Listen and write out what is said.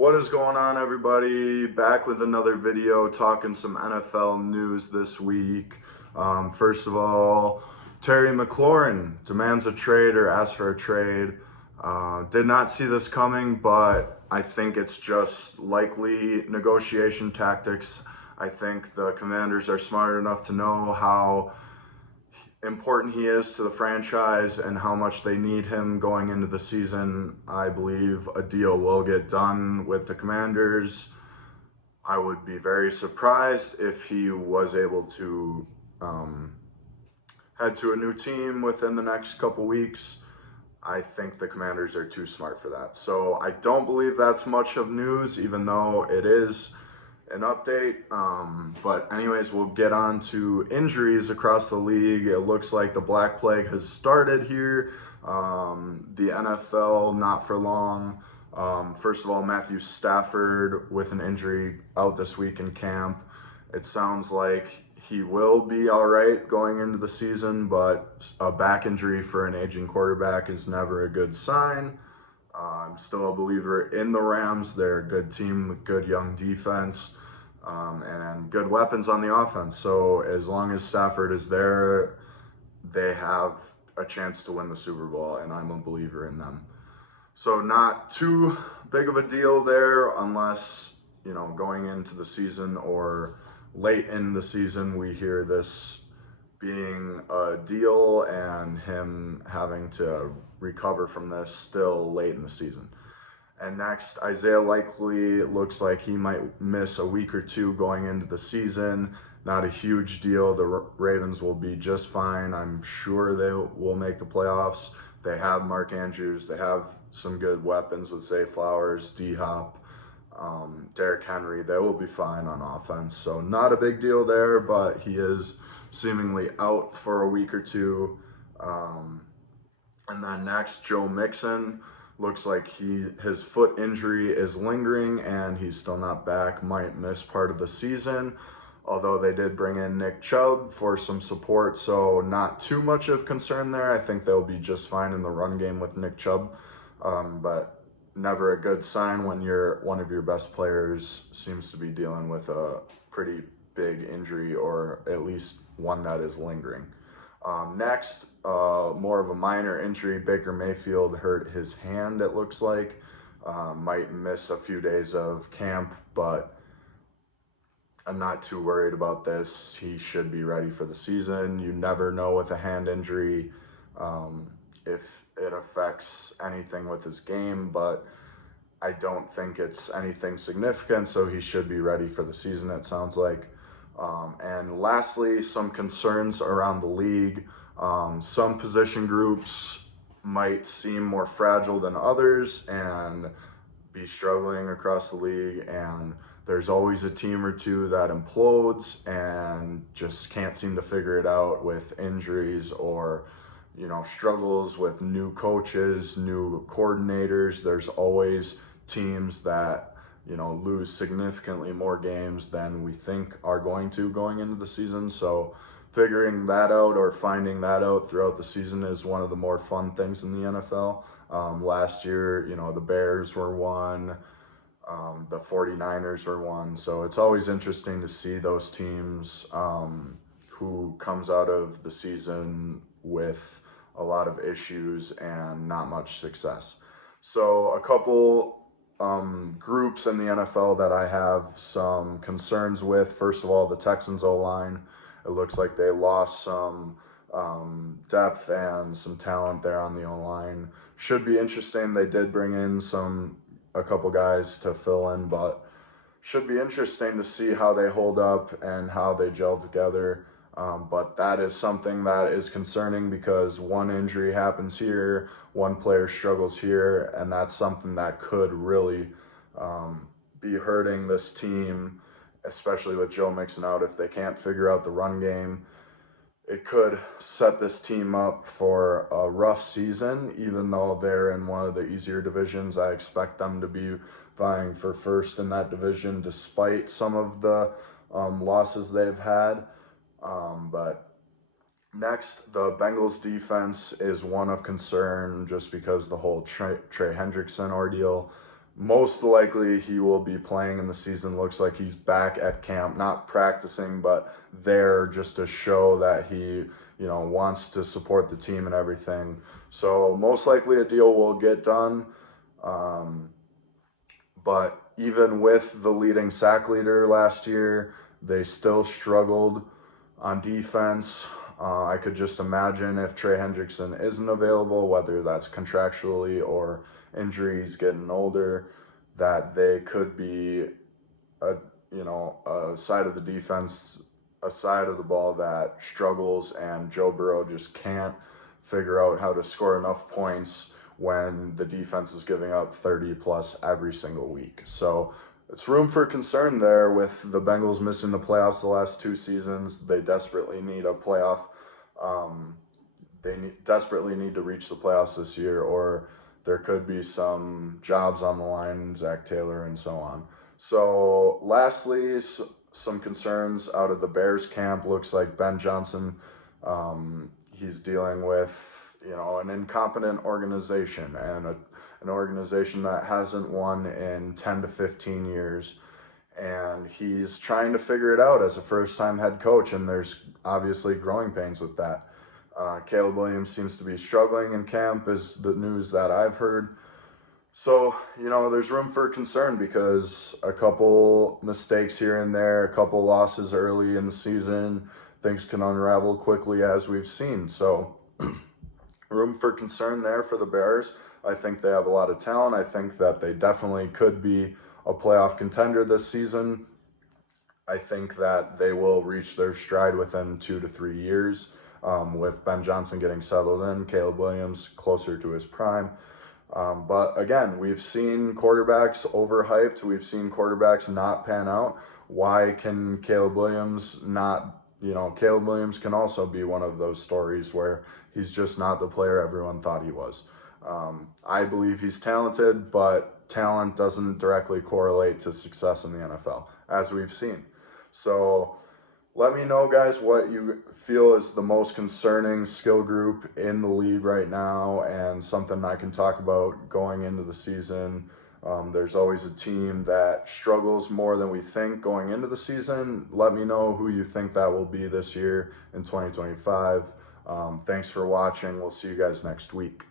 What is going on, everybody? Back with another video talking some NFL news this week. First of all, Terry McLaurin demands a trade or asks for a trade. Did not see this coming, but I think it's just likely negotiation tactics. I think the Commanders are smart enough to know how important he is to the franchise and how much they need him going into the season. I believe a deal will get done with the Commanders. I would be very surprised if he was able to head to a new team within the next couple weeks. I think the Commanders are too smart for that. So I don't believe that's much of news, even though it is an update. But anyways, we'll get on to injuries across the league. It looks like the Black Plague has started here. The NFL, not for long. First of all, Matthew Stafford with an injury out this week in camp. It sounds like he will be all right going into the season, but a back injury for an aging quarterback is never a good sign. I'm still a believer in the Rams. They're a good team with good young defense and good weapons on the offense. So as long as Stafford is there, they have a chance to win the Super Bowl, and I'm a believer in them. So not too big of a deal there unless, going into the season or late in the season, we hear this being a deal and him having to recover from this still late in the season. And next, Isaiah Likely looks like he might miss a week or two going into the season. Not a huge deal. The Ravens will be just fine. I'm sure they will make the playoffs. They have Mark Andrews. They have some good weapons with Zay Flowers, D-Hop, Derrick Henry. They will be fine on offense. So not a big deal there, but he is seemingly out for a week or two. And then next, Joe Mixon. Looks like his foot injury is lingering and he's still not back. Might miss part of the season. Although they did bring in Nick Chubb for some support, so not too much of concern there. I think they'll be just fine in the run game with Nick Chubb. But never a good sign when one of your best players seems to be dealing with a pretty big injury, or at least one that is lingering. Next, more of a minor injury. Baker Mayfield hurt his hand, it looks like. Might miss a few days of camp, but I'm not too worried about this. He should be ready for the season. You never know with a hand injury if it affects anything with his game, but I don't think it's anything significant, so he should be ready for the season, it sounds like. And lastly, some concerns around the league. Some position groups might seem more fragile than others and be struggling across the league, and there's always a team or two that implodes and just can't seem to figure it out with injuries or struggles with new coaches, new coordinators. There's always teams that lose significantly more games than we think are going into the season. So figuring that out or finding that out throughout the season is one of the more fun things in the NFL. Last year, the Bears were one, the 49ers were one. So it's always interesting to see those teams who comes out of the season with a lot of issues and not much success. So a couple groups in the NFL that I have some concerns with. First of all, the Texans O-line. It looks like they lost some depth and some talent there on the O-line. Should be interesting. They did bring in a couple guys to fill in, but should be interesting to see how they hold up and how they gel together. But that is something that is concerning because one injury happens here, one player struggles here, and that's something that could really be hurting this team, especially with Joe Mixon out. If they can't figure out the run game, it could set this team up for a rough season. Even though they're in one of the easier divisions, I expect them to be vying for first in that division despite some of the losses they've had. But next, the Bengals defense is one of concern just because the whole Trey Hendrickson ordeal. most likely he will be playing in the season. Looks like he's back at camp, not practicing, but there just to show that he, wants to support the team and everything. So most likely a deal will get done. Um, but even with the leading sack leader last year, they still struggled on defense. I could just imagine if Trey Hendrickson isn't available, whether that's contractually or injuries getting older, that they could be a a side of the defense, a side of the ball that struggles, and Joe Burrow just can't figure out how to score enough points when the defense is giving up 30 plus every single week. So it's room for concern there with the Bengals missing the playoffs the last 2 seasons. They desperately need a playoff. Um, desperately need to reach the playoffs this year, or there could be some jobs on the line, Zach Taylor and so on. So, lastly, some concerns out of the Bears camp. Looks like Ben Johnson, he's dealing with an incompetent organization and an organization that hasn't won in 10 to 15 years. And he's trying to figure it out as a first-time head coach, and there's obviously growing pains with that. Caleb Williams seems to be struggling in camp, is the news that I've heard. So, there's room for concern because a couple mistakes here and there, a couple losses early in the season, things can unravel quickly as we've seen. So, room for concern there for the Bears. I think they have a lot of talent. I think that they definitely could be a playoff contender this season. I think that they will reach their stride within 2 to 3 years, with Ben Johnson getting settled in, Caleb Williams closer to his prime. But again, we've seen quarterbacks overhyped. We've seen quarterbacks not pan out. Why can Caleb Williams not? Caleb Williams can also be one of those stories where he's just not the player everyone thought he was. I believe he's talented, but talent doesn't directly correlate to success in the NFL, as we've seen. So let me know, guys, what you feel is the most concerning skill group in the league right now, and something I can talk about going into the season. There's always a team that struggles more than we think going into the season. Let me know who you think that will be this year in 2025. Thanks for watching. We'll see you guys next week.